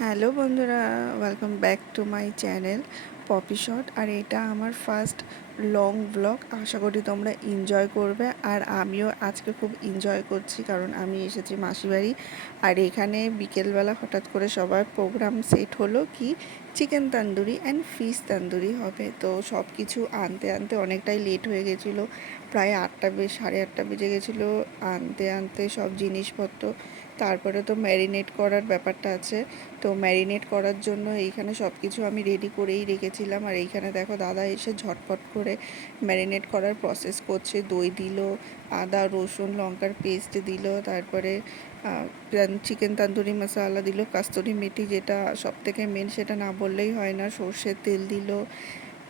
Hello বন্ধুরা, welcome back to my channel Poppy Shot. আর এটা আমার ফার্স্ট লং ব্লগ। আশা করি তোমরা এনজয় করবে। আর আমিও আজকে খুব এনজয় করছি, কারণ আমি এসেছি মাসিবাড়ি। আর এখানে বিকেলবেলা হঠাৎ করে সবার প্রোগ্রাম সেট হলো কি chicken tandoori and fish tandoori হবে। তো সব কিছু আনতে আনতে অনেকটাই লেট হয়ে গেছিলো, প্রায় 8টা 8:30 বেজে গেছিলো আনতে আনতে সব জিনিসপত্র। তারপরে তো ম্যারিনেট করার ব্যাপারটা আছে, তো ম্যারিনেট করার জন্য এইখানে সব কিছু আমি রেডি করেই রেখেছিলাম। আর এইখানে দেখো দাদা এসে ঝটপট করে ম্যারিনেট করার প্রসেস করছে। দই দিল, আদা রসুন লঙ্কার পেস্ট দিল, তারপরে চিকেন তান্দুরি মশলা দিল, কাস্তুরি মেথি যেটা সব থেকে মেন, সেটা না বললেই হয় না, সর্ষের তেল দিল,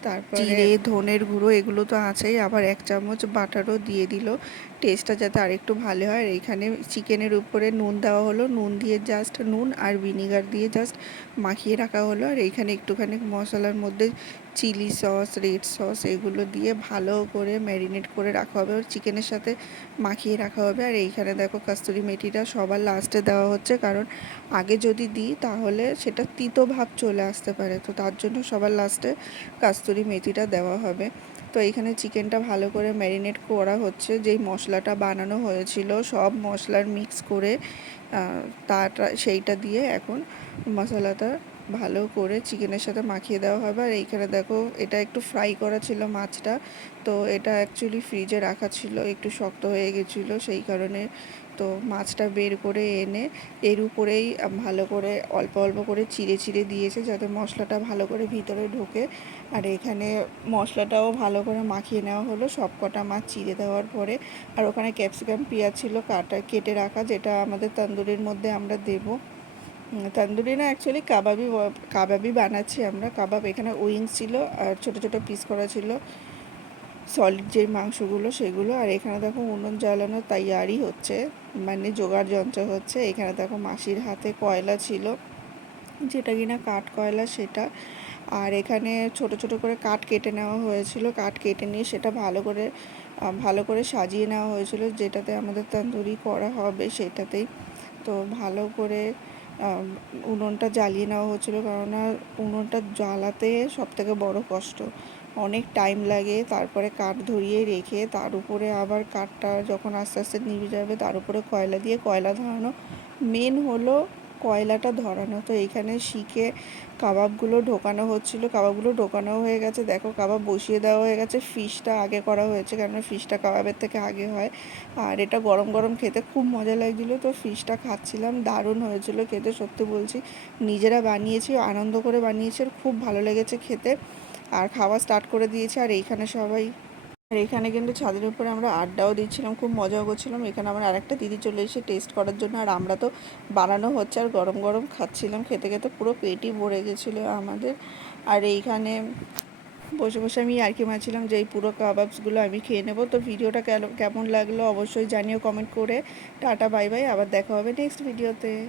তারপরে জিরে ধনের গুঁড়ো এগুলো তো আছেই, আবার 1 চামচ বাটারও দিয়ে দিল টেস্টটা যাতে আরেকটু ভালো হয়। আর এইখানে চিকেনের উপরে নুন দেওয়া হলো, নুন দিয়ে জাস্ট নুন আর ভিনিগার দিয়ে জাস্ট মাখিয়ে রাখা হলো। আর এইখানে একটুখানি মশলার মধ্যে চিলি সস, রেড সস এগুলো দিয়ে ভালো করে ম্যারিনেট করে রাখা হবে, আর চিকেনের সাথে মাখিয়ে রাখা হবে। আর এইখানে দেখো কাস্তুরি মেথিটা সবার লাস্টে দেওয়া হচ্ছে, কারণ আগে যদি দিই তাহলে সেটা তিতো ভাব চলে আসতে পারে, তো তার জন্য সবার লাস্টে কাস্তুরি মেথিটা দেওয়া হবে। তো এইখানে চিকেনটা ভালো করে ম্যারিনেট করা হচ্ছে, যেই মশলাটা বানানো হয়েছিল সব মশলার মিক্স করে সেইটা দিয়ে এখন মশলাটা ভালো করে চিকেনের সাথে মাখিয়ে দেওয়া হবে। আর এইখানে দেখো এটা একটু ফ্রাই করা ছিল মাছটা, তো এটা অ্যাকচুয়ালি ফ্রিজে রাখা ছিল, একটু শক্ত হয়ে গেছিলো সেই কারণে। তো মাছটা বের করে এনে এর উপরেই ভালো করে অল্প অল্প করে চিড়ে চিড়ে দিয়েছে, যাতে মশলাটা ভালো করে ভিতরে ঢোকে। আর এখানে মশলাটাও ভালো করে মাখিয়ে নেওয়া হলো সব কটা মাছ চিড়ে দেওয়ার পরে। আর ওখানে ক্যাপসিকাম পেঁয়াজ ছিল কেটে রাখা, যেটা আমাদের তন্দুরির মধ্যে আমরা দেবো। তন্দুরি না, অ্যাকচুয়ালি কাবাবই বানাচ্ছি আমরা। কাবাব এখানে উইংস ছিল আর ছোটো ছোটো পিস করা ছিল সলিড যে মাংসগুলো সেগুলো। আর এখানে দেখো উনুন জ্বালানো তৈয়ারি হচ্ছে, মানে জোগাড় যন্ত্র হচ্ছে। এখানে দেখো মাসির হাতে কয়লা ছিল, যেটা কিনা কাঠ কয়লা সেটা। আর এখানে ছোট ছোট করে কাঠ কেটে নেওয়া হয়েছিল, কাঠ কেটে নিয়ে সেটা ভালো করে সাজিয়ে নেওয়া হয়েছিল, যেটাতে আমাদের তন্দুরি করা হবে সেটাতেই। তো ভালো করে উনুনটা জ্বালিয়ে নেওয়া হচ্ছিলো, কেননা উনুনটা জ্বালাতে সবথেকে বড় কষ্ট, অনেক টাইম লাগে। তারপরে কাঠ ধরিয়ে রেখে তার উপরে আবার কাঠটা যখন আস্তে আস্তে নিভে যাবে তার উপরে কয়লা দিয়ে কয়লা ধরানো, মেন হলো কয়লাটা ধরানো। তো এইখানে শিখে কাবাবগুলো ঢোকানো হচ্ছিলো, কাবাবগুলো ঢোকানো হয়ে গেছে, দেখো কাবাব বসিয়ে দেওয়া হয়ে গেছে। ফিশটা আগে করা হয়েছে, কেননা ফিশটা কাবাবের থেকে আগে হয়। আর এটা গরম গরম খেতে খুব মজা লাগছিলো, তো ফিশটা খাচ্ছিলাম, দারুণ হয়েছিল খেতে, সত্যি বলছি। নিজেরা বানিয়েছি, আনন্দ করে বানিয়েছি, আর খুব ভালো লেগেছে খেতে। আর খাওয়া স্টার্ট করে দিয়েছে। আর এখানে কিন্তু ছাদের উপরে আমরা আড্ডাও দিচ্ছিলাম, খুব মজাও করছিলাম। এখানে আমার আরেকটা দিদি চলে এসে টেস্ট করার জন্য, আর আমরা তো বানানো হচ্ছে আর গরম গরম খাচ্ছিলাম, খেতে খেতে পুরো পেটই ভরে গেছিলো আমাদের। আর এইখানে বসে বসে আমি আর কি মারছিলাম যে এই পুরো কাবাবসগুলো আমি খেয়ে নেবো। তো ভিডিওটা কেমন লাগলো অবশ্যই জানিও কমেন্ট করে। টাটা বাই বাই, আবার দেখা হবে নেক্সট ভিডিওতে।